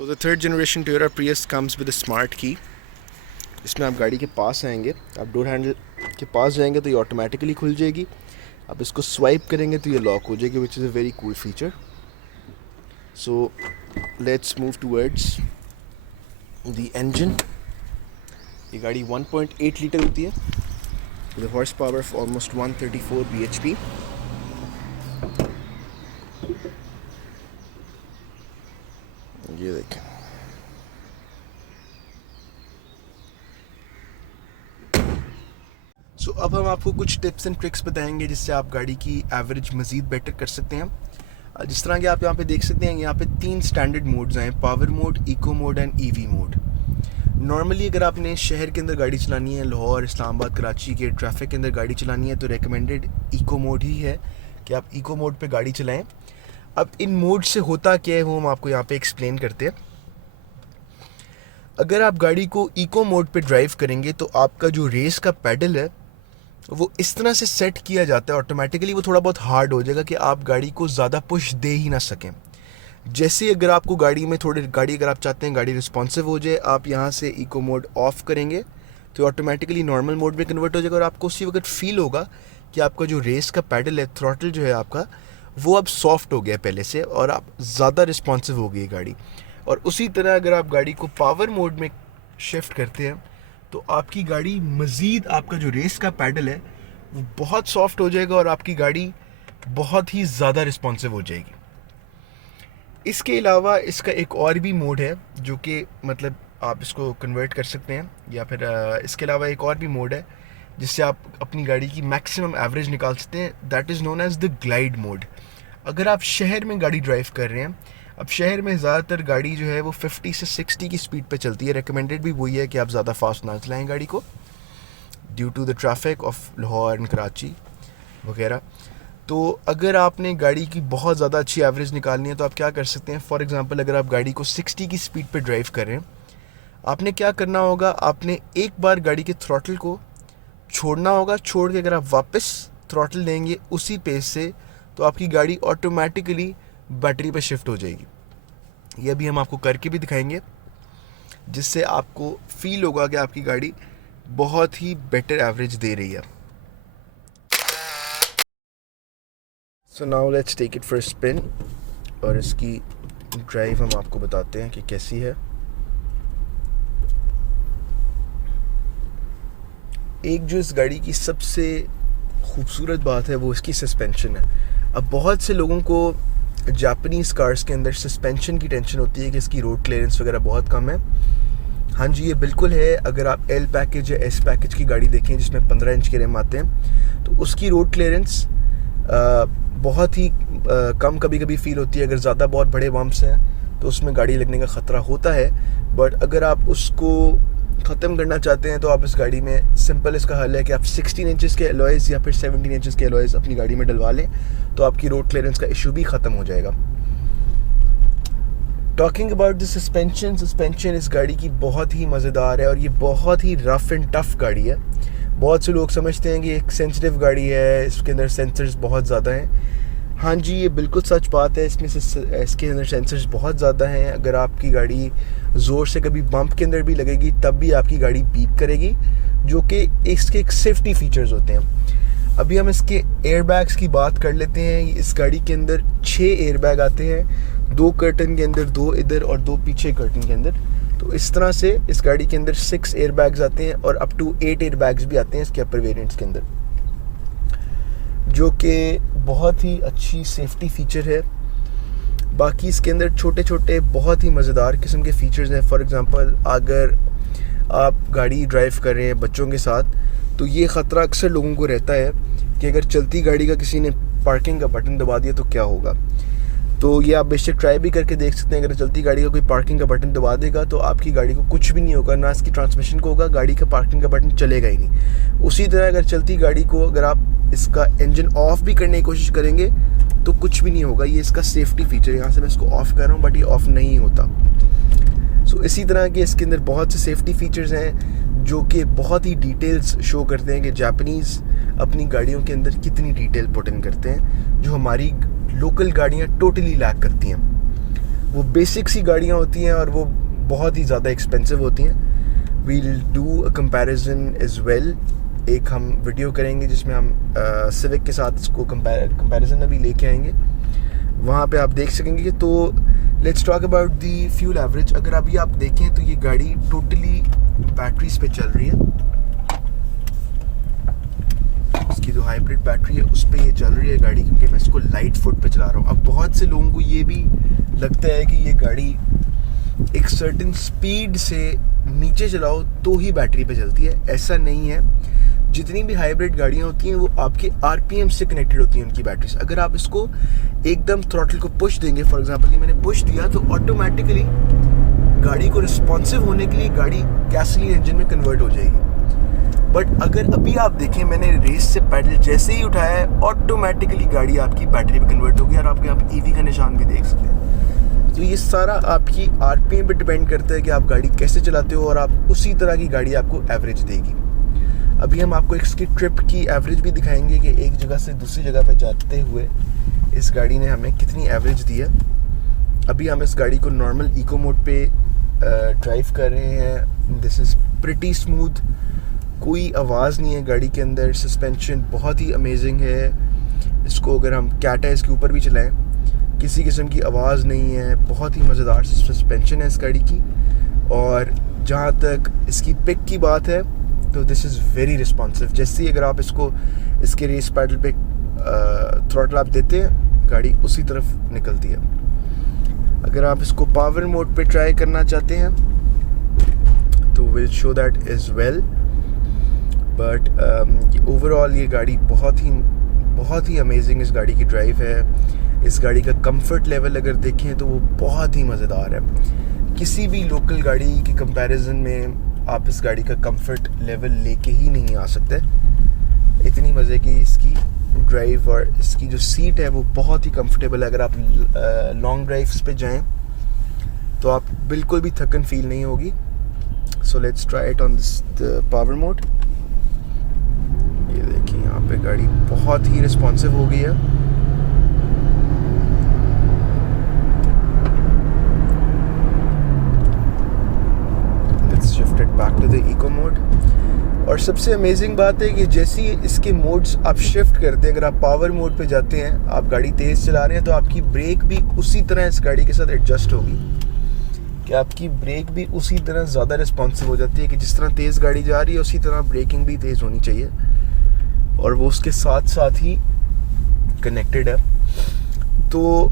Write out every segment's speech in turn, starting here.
तो the third generation Toyota Prius comes with a smart key. इसमें आप गाड़ी के पास आएंगे, आप डोर हैंडल के पास जाएंगे तो ये ऑटोमेटिकली खुल जाएगी। आप इसको स्वाइप करेंगे तो ये लॉक हो जाएगी, which is a very cool feature. So let's move towards the engine. ये गाड़ी 1.8 लीटर होती है with horse power of almost 134 bhp। ये देखें, सो अब हम आपको कुछ टिप्स एंड ट्रिक्स बताएंगे जिससे आप गाड़ी की एवरेज मज़ीद बेटर कर सकते हैं। जिस तरह के आप यहाँ पे देख सकते हैं, यहाँ पे 3 स्टैंडर्ड मोड्स हैं, power mode, eco mode and EV mode. Normally अगर आपने शहर के अंदर गाड़ी चलानी है, लाहौर, इस्लामाबाद, कराची के ट्रैफिक के अंदर गाड़ी चलानी है, तो रिकमेंडेड इको मोड ही है कि आप इको मोड पे गाड़ी चलाएं। अब इन मोड से होता क्या है वो हम आपको यहाँ पे एक्सप्लेन करते हैं। अगर आप गाड़ी को इको मोड पे ड्राइव करेंगे तो आपका जो रेस का पैडल है वो इस तरह से सेट किया जाता है ऑटोमेटिकली, वो थोड़ा बहुत हार्ड हो जाएगा कि आप गाड़ी को ज़्यादा पुश दे ही ना सकें। जैसे अगर आपको गाड़ी में गाड़ी अगर आप चाहते हैं गाड़ी रिस्पॉन्सिव हो जाए, आप यहाँ से इको मोड ऑफ करेंगे तो ऑटोमेटिकली नॉर्मल मोड में कन्वर्ट हो जाएगा और आपको उसी वक्त फील होगा कि आपका जो रेस का पैडल है, थ्रॉटल जो है आपका, वो अब सॉफ्ट हो गया पहले से और आप ज़्यादा रिस्पॉन्सिव हो गई गाड़ी। और उसी तरह अगर आप गाड़ी को पावर मोड में शिफ्ट करते हैं तो आपकी गाड़ी मज़ीद, आपका जो रेस का पैडल है वो बहुत सॉफ्ट हो जाएगा और आपकी गाड़ी बहुत ही ज़्यादा रिस्पॉन्सिव हो जाएगी। इसके अलावा इसका एक और भी मोड है जो कि मतलब आप इसको कन्वर्ट कर सकते हैं, या फिर इसके अलावा एक और भी मोड है जिससे आप अपनी गाड़ी की मैक्सिमम एवरेज निकाल सकते हैं। That is known as the glide mode. अगर आप शहर में गाड़ी ड्राइव कर रहे हैं, अब शहर में ज़्यादातर गाड़ी जो है वो 50 से 60 की स्पीड पे चलती है। रिकमेंडेड भी वही है कि आप ज़्यादा फास्ट ना चलाएं गाड़ी को, due to the traffic of Lahore and Karachi वगैरह। तो अगर आपने गाड़ी की बहुत ज़्यादा अच्छी एवरेज निकालनी है तो आप क्या कर सकते हैं। फॉर एग्ज़ाम्पल, अगर आप गाड़ी को 60 की स्पीड पे ड्राइव कर रहे हैं, आपने क्या करना होगा, आपने एक बार गाड़ी के थ्रॉटल को छोड़ना होगा, छोड़ के अगर आप वापस थ्रॉटल देंगे उसी पेस से तो आपकी गाड़ी ऑटोमेटिकली बैटरी पे शिफ्ट हो जाएगी। ये अभी हम आपको करके भी दिखाएंगे जिससे आपको फील होगा कि आपकी गाड़ी बहुत ही बेटर एवरेज दे रही है। So now let's take it for spin और इसकी ड्राइव हम आपको बताते हैं कि कैसी है। एक जो इस गाड़ी की सबसे खूबसूरत बात है वो इसकी सस्पेंशन है। अब बहुत से लोगों को जापानीज़ कार्स के अंदर सस्पेंशन की टेंशन होती है कि इसकी रोड क्लियरेंस वगैरह बहुत कम है। हाँ जी, ये बिल्कुल है। अगर आप एल पैकेज या एस पैकेज की गाड़ी देखें जिसमें 15 इंच के रिम आते हैं तो उसकी रोड क्लियरेंस बहुत ही कम कभी कभी फील होती है। अगर ज़्यादा बहुत बड़े बम्प्स हैं तो उसमें गाड़ी लगने का ख़तरा होता है, बट अगर आप उसको ख़त्म करना चाहते हैं तो आप इस गाड़ी में सिंपल इसका हल है कि आप 16 इंचज़ के एलॉयज़ या फिर 17 इंचज़ के एलॉयज़ अपनी गाड़ी में डलवा लें तो आपकी रोड क्लियरेंस का इशू भी ख़त्म हो जाएगा। टॉकिंग अबाउट द सस्पेंशन इस गाड़ी की बहुत ही मज़ेदार है और ये बहुत ही रफ़ एंड टफ़ गाड़ी है। बहुत से लोग समझते हैं कि एक सेंसिटिव गाड़ी है, इसके अंदर सेंसर्स बहुत ज़्यादा हैं। हाँ जी, ये बिल्कुल सच बात है। इसके अंदर सेंसर्स बहुत ज़्यादा हैं। अगर आपकी गाड़ी ज़ोर से कभी बम्प के अंदर भी लगेगी तब भी आपकी गाड़ी बीप करेगी, जो कि इसके एक सेफ्टी फीचर्स होते हैं। अभी हम इसके एयरबैग्स की बात कर लेते हैं। इस गाड़ी के अंदर 6 एयरबैग आते हैं, 2 कर्टन के अंदर, 2 इधर और 2 पीछे कर्टन के अंदर। तो इस तरह से इस गाड़ी के अंदर 6 एयरबैग्स आते हैं और अप टू 8 एयरबैग्स भी आते हैं इसके अपर वेरिएंट्स के अंदर, जो कि बहुत ही अच्छी सेफ्टी फीचर है। बाकी इसके अंदर छोटे छोटे बहुत ही मज़ेदार किस्म के फीचर्स हैं। फॉर एग्ज़ाम्पल, अगर आप गाड़ी ड्राइव कर रहे हैं बच्चों के साथ तो ये ख़तरा अक्सर लोगों को रहता है कि अगर चलती गाड़ी का किसी ने पार्किंग का बटन दबा दिया तो क्या होगा। तो ये आप बेशक ट्राई भी करके देख सकते हैं। अगर चलती गाड़ी का कोई पार्किंग का बटन दबा देगा तो आपकी गाड़ी को कुछ भी नहीं होगा, ना इसकी ट्रांसमिशन को होगा, गाड़ी का पार्किंग का बटन चलेगा ही नहीं। उसी तरह अगर चलती गाड़ी को अगर आप इसका इंजन ऑफ भी करने की कोशिश करेंगे तो कुछ भी नहीं होगा। ये इसका सेफ्टी फीचर, यहाँ से मैं इसको ऑफ़ कर रहा हूँ बट ये ऑफ़ नहीं होता। सो इसी तरह के इसके अंदर बहुत से सेफ्टी फीचर्स हैं जो कि बहुत ही डिटेल्स शो करते हैं कि जापानीज़ अपनी गाड़ियों के अंदर कितनी डिटेल पुट इन करते हैं, जो हमारी लोकल गाड़ियाँ टोटली लैक करती हैं। वो बेसिक सी गाड़ियाँ होती हैं और वो बहुत ही ज़्यादा एक्सपेंसिव होती हैं। We'll do a comparison as well, एक हम वीडियो करेंगे जिसमें हम सिविक के साथ इसको कंपैरिजन में भी लेके आएंगे, वहाँ पे आप देख सकेंगे। तो let's talk about the fuel average. अगर अभी आप देखें तो ये गाड़ी टोटली बैटरीज पे चल रही है, इसकी जो हाइब्रिड बैटरी है उस पे ये चल रही है गाड़ी, क्योंकि मैं इसको लाइट फुट पे चला रहा हूँ। अब बहुत से लोगों को ये भी लगता है कि ये गाड़ी एक सर्टेन स्पीड से नीचे चलाओ तो ही बैटरी पे चलती है। ऐसा नहीं है। जितनी भी हाइब्रिड गाड़ियाँ होती हैं वो आपके आरपीएम से कनेक्टेड होती हैं उनकी बैटरीज। अगर आप इसको एकदम थ्रॉटल को पुश देंगे, फॉर एग्जांपल ये मैंने पुश दिया, तो ऑटोमेटिकली गाड़ी को रिस्पॉन्सिव होने के लिए गाड़ी गैसोलीन इंजन में कन्वर्ट हो जाएगी। बट अगर अभी आप देखें, मैंने रेस से पैडल जैसे ही उठाया है, ऑटोमेटिकली गाड़ी आपकी बैटरी पे कन्वर्ट होगी और आप यहाँ पे ईवी का निशान भी देख सकते हैं। तो ये सारा आपकी आरपीएम पे डिपेंड करता है कि आप गाड़ी कैसे चलाते हो, और आप उसी तरह की गाड़ी आपको एवरेज देगी। अभी हम आपको इसकी ट्रिप की एवरेज भी दिखाएंगे कि एक जगह से दूसरी जगह पे जाते हुए इस गाड़ी ने हमें कितनी एवरेज दी है। अभी हम इस गाड़ी को नॉर्मल इको मोड पे ड्राइव कर रहे हैं। दिस इज़ प्रिटी स्मूथ, कोई आवाज़ नहीं है गाड़ी के अंदर। सस्पेंशन बहुत ही अमेजिंग है। इसको अगर हम कैट है इसके ऊपर भी चलाएं, किसी किस्म की आवाज़ नहीं है। बहुत ही मज़ेदार सस्पेंशन है इस गाड़ी की। और जहाँ तक इसकी पिक की बात है तो दिस इज़ वेरी रिस्पॉन्सिव। जैसे ही अगर आप इसको इसके रेस पैडल पे थ्रॉटल आप देते हैं, गाड़ी उसी तरफ निकलती है। अगर आप इसको पावर मोड पे ट्राई करना चाहते हैं तो will show that is well. But overall ये गाड़ी बहुत ही अमेजिंग इस गाड़ी की ड्राइव है। इस गाड़ी का कंफर्ट लेवल अगर देखें तो वो बहुत ही मज़ेदार है। किसी भी लोकल गाड़ी की कंपैरिजन में आप इस गाड़ी का कंफर्ट लेवल लेके ही नहीं आ सकते। इतनी मज़े की इसकी ड्राइव, और इसकी जो सीट है वो बहुत ही कंफर्टेबल है। अगर आप लॉन्ग ड्राइव्स पे जाएं तो आप बिल्कुल भी थकन फील नहीं होगी। So let's try it on this the power mode. ये देखिए यहाँ पे गाड़ी बहुत ही रिस्पॉन्सिव हो गई है। Shifted back to the eco mode. और सबसे अमेजिंग बात है कि जैसे ही इसके मोड्स आप शिफ्ट करते हैं, अगर आप पावर मोड पे जाते हैं, आप गाड़ी तेज़ चला रहे हैं तो आपकी ब्रेक भी उसी तरह इस गाड़ी के साथ एडजस्ट होगी कि आपकी ब्रेक भी उसी तरह ज़्यादा रिस्पॉन्सिव हो जाती है कि जिस तरह तेज़ गाड़ी जा रही है उसी तरह ब्रेकिंग भी तेज़ होनी चाहिए, और वो उसके साथ साथ ही कनेक्टेड है। तो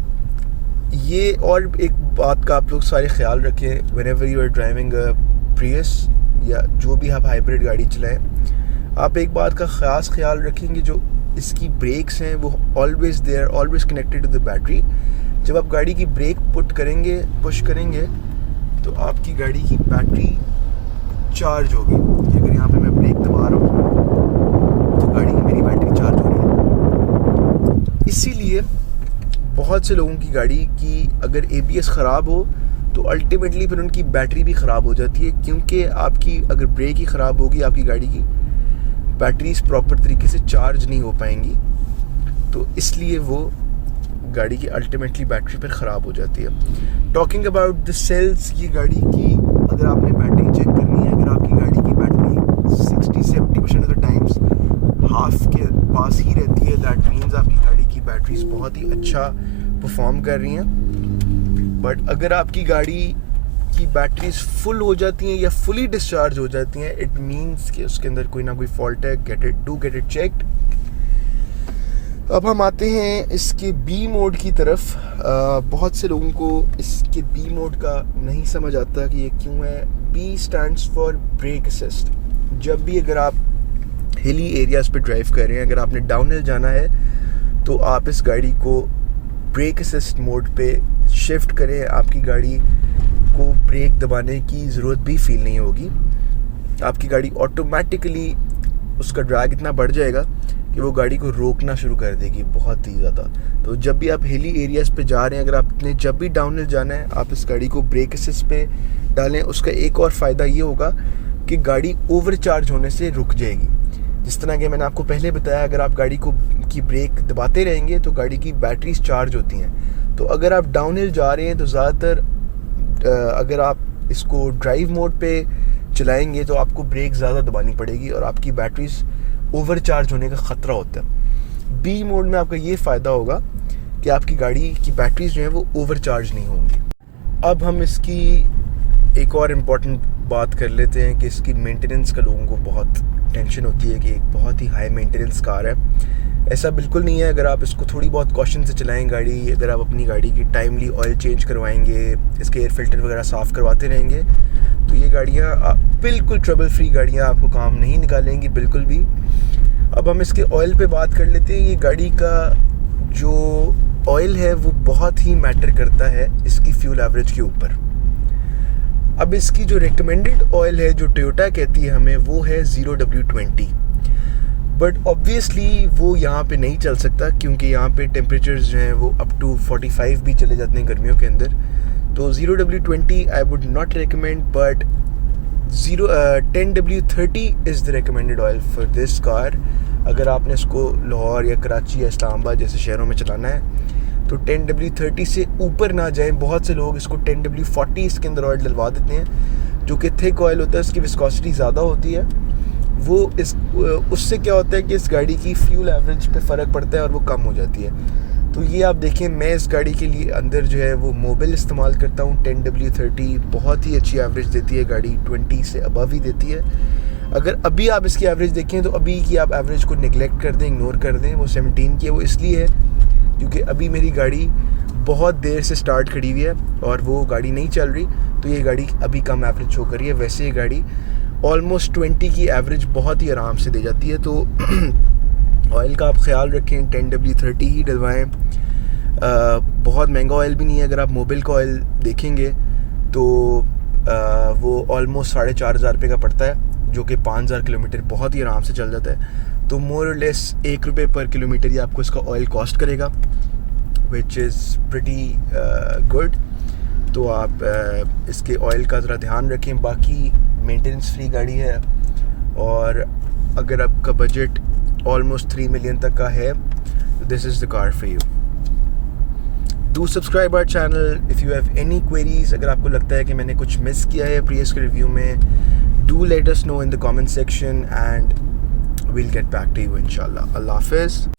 ये और एक बात का आप लोग सारे ख्याल रखें, whenever you are driving Prius या जो भी आप हाइब्रिड गाड़ी चलाएं, आप एक बात का ख़ास ख्याल रखेंगे, जो इसकी ब्रेक्स हैं वो always there, always connected to the battery. जब आप गाड़ी की ब्रेक पुश करेंगे तो आपकी गाड़ी की बैटरी चार्ज होगी। अगर यहाँ पे मैं ब्रेक दबा रहा हूँ तो गाड़ी की मेरी बैटरी चार्ज हो रही है। इसीलिए बहुत से लोगों की गाड़ी की अगर ABS ख़राब हो तो अल्टीमेटली फिर उनकी बैटरी भी ख़राब हो जाती है, क्योंकि आपकी अगर ब्रेक ही ख़राब होगी आपकी गाड़ी की बैटरीज प्रॉपर तरीके से चार्ज नहीं हो पाएंगी, तो इसलिए वो गाड़ी की अल्टीमेटली बैटरी फिर ख़राब हो जाती है। टॉकिंग अबाउट द सेल्स, ये गाड़ी की अगर आपने बैटरी चेक करनी है, अगर आपकी गाड़ी की battery 60-70% of the times half के पास ही रहती है, दैट मीन्स आपकी गाड़ी की बैटरीज बहुत ही अच्छा परफॉर्म कर रही हैं। बट अगर आपकी गाड़ी की बैटरीज फुल हो जाती हैं या फुली डिस्चार्ज हो जाती हैं, इट मीन्स कि उसके अंदर कोई ना कोई फॉल्ट है। Get it checked. अब हम आते हैं इसके बी मोड की तरफ। बहुत से लोगों को इसके बी मोड का नहीं समझ आता कि ये क्यों है। B stands for brake assist. जब भी अगर आप हिली एरियाज़ पे ड्राइव कर रहे हैं, अगर आपने डाउनहिल जाना है तो आप इस गाड़ी को ब्रेक असिस्ट मोड पे शिफ्ट करें, आपकी गाड़ी को ब्रेक दबाने की ज़रूरत भी फील नहीं होगी। आपकी गाड़ी ऑटोमेटिकली उसका ड्रैग इतना बढ़ जाएगा कि वो गाड़ी को रोकना शुरू कर देगी बहुत ही ज़्यादा। तो जब भी आप हिली एरियाज़ पे जा रहे हैं, अगर आपने जब भी डाउनहिल जाना है, आप इस गाड़ी को ब्रेक असिस्ट पे डालें। उसका एक और फ़ायदा ये होगा कि गाड़ी ओवरचार्ज होने से रुक जाएगी। जिस तरह कि मैंने आपको पहले बताया, अगर आप गाड़ी को की ब्रेक दबाते रहेंगे तो गाड़ी की बैटरीज चार्ज होती हैं, तो अगर आप डाउनहिल जा रहे हैं तो ज़्यादातर अगर आप इसको ड्राइव मोड पे चलाएंगे तो आपको ब्रेक ज़्यादा दबानी पड़ेगी और आपकी बैटरीज ओवर चार्ज होने का ख़तरा होता है। बी मोड में आपका ये फ़ायदा होगा कि आपकी गाड़ी की बैटरीज जो हैं वो ओवर चार्ज नहीं होंगी। अब हम इसकी एक और इम्पॉर्टेंट बात कर लेते हैं कि इसकी मेंटेनेंस का लोगों को बहुत टेंशन होती है कि एक बहुत ही हाई मेंटेनेंस कार है। ऐसा बिल्कुल नहीं है। अगर आप इसको थोड़ी बहुत कॉशन से चलाएं गाड़ी, अगर आप अपनी गाड़ी की टाइमली ऑयल चेंज करवाएंगे, इसके एयर फिल्टर वगैरह साफ़ करवाते रहेंगे, तो ये गाड़ियाँ बिल्कुल ट्रबल फ्री गाड़ियाँ आपको काम नहीं निकालेंगी बिल्कुल भी। अब हम इसके ऑयल पे बात कर लेते हैं। ये गाड़ी का जो ऑयल है वो बहुत ही मैटर करता है इसकी फ्यूल एवरेज के ऊपर। अब इसकी जो रिकमेंडेड ऑयल है जो टोयोटा कहती है हमें, वो है 0W20, बट ऑब्वियसली वो यहाँ पे नहीं चल सकता क्योंकि यहाँ पे टेम्परेचर्स जो हैं वो अप टू 45 भी चले जाते हैं गर्मियों के अंदर। तो 0W20 I would not recommend, but 10W30 is the recommended oil for this car. अगर आपने इसको लाहौर या कराची या इस्लामाबाद जैसे शहरों में चलाना है तो 10W30 से ऊपर ना जाएं। बहुत से लोग इसको 10W40 इसके अंदर ऑयल डलवा देते हैं जो कि थिक ऑयल होता है, इसकी विस्कोसिटी ज़्यादा होती है। वो उससे क्या होता है कि इस गाड़ी की फ्यूल एवरेज पे फ़र्क पड़ता है और वो कम हो जाती है। तो ये आप देखें, मैं इस गाड़ी के लिए अंदर जो है वो मोबिल इस्तेमाल करता हूँ। 10W30 बहुत ही अच्छी एवरेज देती है गाड़ी, 20 से अबव ही देती है। अगर अभी आप इसकी एवरेज देखें तो अभी की आप एवरेज को निगलेक्ट कर दें, इग्नोर कर दें। वो 17 की है, वो इसलिए है क्योंकि अभी मेरी गाड़ी बहुत देर से स्टार्ट खड़ी हुई है और वो गाड़ी नहीं चल रही, तो ये गाड़ी अभी कम एवरेज शो कर रही है। वैसे ये गाड़ी ऑलमोस्ट 20 की एवरेज बहुत ही आराम से दे जाती है। तो ऑयल का आप ख्याल रखें, 10W30 ही डलवाएँ। बहुत महंगा ऑयल भी नहीं है। अगर आप मोबिल का ऑयल देखेंगे तो वो ऑलमोस्ट 4,500 रुपये का पड़ता है, जो कि 5,000 किलोमीटर बहुत ही आराम से चल जाता है। तो मोर और लेस 1 रुपये पर किलोमीटर ही आपको इसका ऑयल कॉस्ट करेगा, विच इज़ प्रिटी गुड। तो आप इसके ऑयल का ज़रा ध्यान रखें। बाकी मेंटेनेंस फ्री गाड़ी है और अगर आपका बजट ऑलमोस्ट 3 मिलियन तक का है तो this is the car for you. Do subscribe our channel if you have any queries. अगर आपको लगता है कि मैंने कुछ मिस किया है प्रीवियस के रिव्यू में, do let us know in the comment section and we'll get back to you inshallah. Allah Hafiz.